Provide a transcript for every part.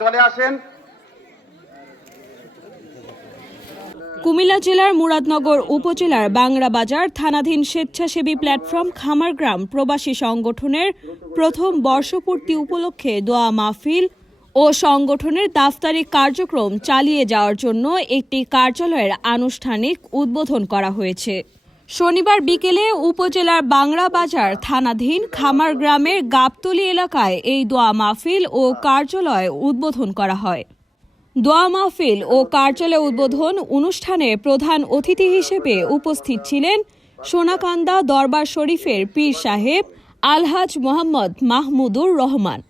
চলে আসেন। কুমিল্লা জেলার মুরাদনগর উপজেলার বাংরাবাজার থানাধীন স্বেচ্ছাসেবী প্ল্যাটফর্ম খামারগ্রাম প্রবাসী সংগঠনের প্রথম বর্ষপূর্তি উপলক্ষে দোয়া মাহফিল ও সংগঠনের দাফতারিক কার্যক্রম চালিয়ে যাওয়ার জন্য একটি কার্যালয়ের আনুষ্ঠানিক উদ্বোধন করা হয়েছে। শনিবার বিকেলে উপজেলার বাংরাবাজার থানাধীন খামারগ্রামের গাবতলী এলাকায় এই দোয়া মাহফিল ও কার্যালয় উদ্বোধন করা হয়। দোয়া মাহফিল ও কার্যালয় উদ্বোধন অনুষ্ঠানে প্রধান অতিথি হিসেবে উপস্থিত ছিলেন সোনাকান্দা দরবার শরীফের পীর সাহেব আলহাজ মোহাম্মদ মাহমুদুর রহমান।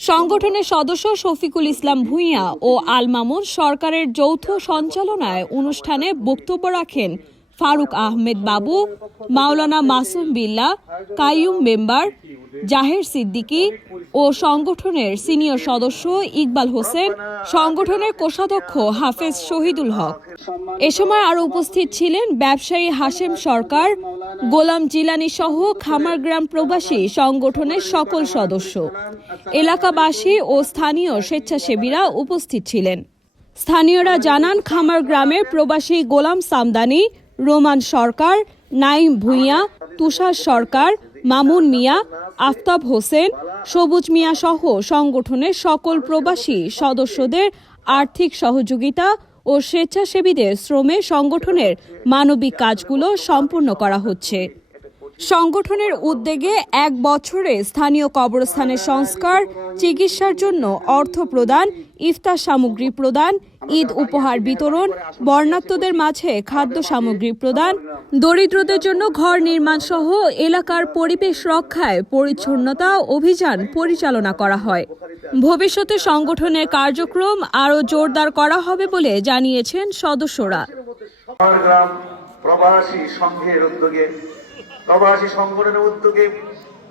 সংগঠনের সদস্য শফিকুল ইসলাম ভূঁইয়া ও আল মামুন সরকারের যৌথ সঞ্চালনায় অনুষ্ঠানে বক্তব্য রাখেন ফারুক আহমেদ বাবু, মাওলানা মাসুম বিল্লাহ, কাইয়ুম মেম্বার, জাহের সিদ্দিকী ও সংগঠনের সিনিয়র সদস্য ইকবাল হোসেন, সংগঠনের কোষাধ্যক্ষ হাফেজ শহীদুল হক। এ সময় আরও উপস্থিত ছিলেন ব্যবসায়ী হাশেম সরকার, গোলাম জিলানী সহ খামারগ্রাম প্রবাসী সংগঠনের সকল সদস্য, এলাকাবাসী ও স্থানীয় স্বেচ্ছাসেবীরা উপস্থিত ছিলেন। স্থানীয়রা জানান, খামারগ্রামের প্রবাসী গোলাম সামদানি, রোমান সরকার, নাইম ভূঁইয়া, তুষার সরকার, মামুন মিয়া, আফতাব হোসেন, সবুজ মিয়া সহ সংগঠনের সকল প্রবাসী সদস্যদের আর্থিক সহযোগিতা ও স্বেচ্ছাসেবীদের শ্রমে সংগঠনের মানবিক কাজগুলো সম্পূর্ণ করা হচ্ছে। সংগঠনের উদ্যোগে 1 বছরে স্থানীয় কবরস্থানের সংস্কার, চিকিৎসার জন্য অর্থ প্রদান, ইফতার সামগ্রী প্রদান, ঈদ উপহার বিতরণ, বর্ণাঢ্যদের মাঝে খাদ্য সামগ্রী প্রদান, দরিদ্রদের জন্য ঘর নির্মাণ সহ এলাকার পরিবেশ রক্ষায় পরিচ্ছন্নতা অভিযান পরিচালনা করা হয়। ভবিষ্যতে সংগঠনের কার্যক্রম আরও জোরদার করা হবে বলে জানিয়েছেন সদস্যরা। প্রবাসী সংঘের উদ্যোগে, প্রবাসী সংগঠনের উদ্যোগে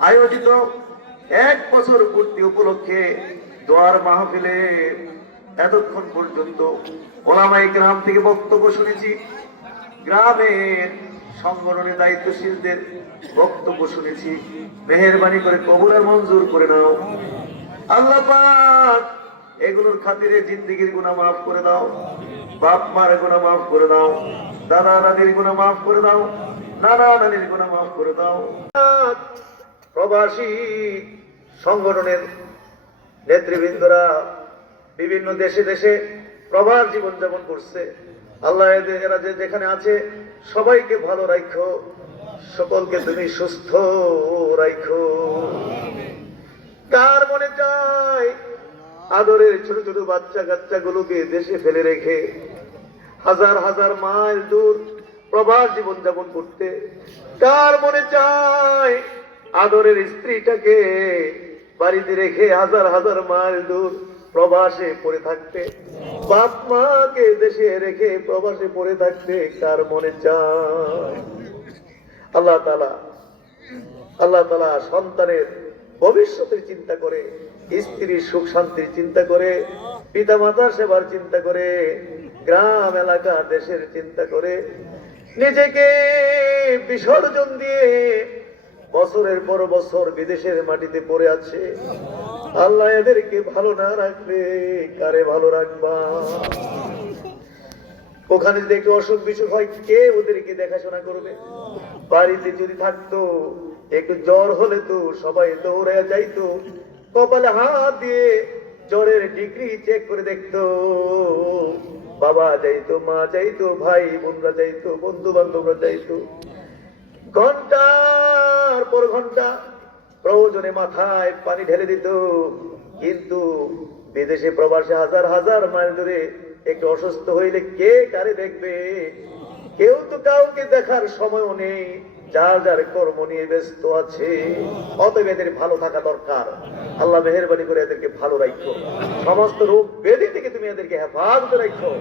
আয়োজিত 1 বছর পূর্তি উপলক্ষে দোয়ার মাহফিলে এতক্ষণ পর্যন্ত ওলামায়ে কেরাম থেকে বক্তব্য শুনেছি, গ্রামের সংগঠনের দায়িত্বশীলদের বক্তব্য শুনেছি। মেহেরবানি করে কবুল আর মঞ্জুর করে নাও আল্লাহ পাক। এগুলোর খাতিরে জিন্দেগির গুনাহ মাফ করে দাও, বাপ মার গুনাহ মাফ করে দাও, দাদা দাদির গুনাহ মাফ করে দাও, নানা নানির গুনাহ মাফ করে দাও। প্রবাসী সংগঠনের নেতৃবৃন্দরা বিভিন্ন দেশে দেশে প্রবাস জীবন যাপন করছে। আল্লাহ এরা যে যেখানে আছে সবাইকে ভালো রাখো, সকলকে তুমি সুস্থ রাখো। কার মনে চায় আদরের ছোট ছোট বাচ্চা কাচ্চাগুলোকে দেশে ফেলে রেখে হাজার হাজার মাইল দূর প্রবাস জীবন যাপন করতে? কার মনে চায় আদরের স্ত্রীটাকে বাড়িতে রেখে হাজার হাজার মাইল দূর প্রবাসে পড়ে থাকতে? বাপ মাকে দেশে রেখে প্রবাসে পড়ে থাকতে কার মনে চায়? আল্লাহ তাআলা সন্তানের ভবিষ্যতের চিন্তা করে, স্ত্রীর সুখ শান্তির চিন্তা করে, পিতা মাতার সেবার চিন্তা করে, গ্রাম এলাকা দেশের চিন্তা করে নিজেকে বিসর্জন দিয়ে বছরের পর বছর বিদেশের মাটিতে পড়ে আছে। আল্লাহ এদেরকে ভালো না রাখলে কারে ভালো রাখবা? ওখানে যদি একটু অসুখ বিসুখ হয় কে ওদেরকে দেখাশোনা করবে? বাড়িতে যদি থাকতো একটু জ্বর হলে তো সবাই দৌড়ে যাইতো, কপালে হাত দিয়ে জ্বরের ডিগ্রি চেক করে দেখতো, বাবা যাইতো, মা যাইতো, ভাই বোনরা যাইতো, বন্ধু বান্ধবরা যাইতো। ঘন্টার পর ঘন্টা প্রয়োজনে মাথায় পানি ঢেলে দিত, কিন্তু বিদেশে প্রবাসে হাজার হাজার মাইল ধরে একটু অসুস্থ হইলে কে কারে দেখবে? কেউ তো কাউকে দেখার সময়ও নেই, যার যার কর্ম নিয়ে ব্যস্ত আছে। অতএব এদের ভালো থাকা দরকার। আল্লাহ মেহেরবানি করে এদেরকে ভালো রাখো, সমস্ত রোগ ব্যাধি থেকে তুমি এদেরকে হেফাজত রাখো।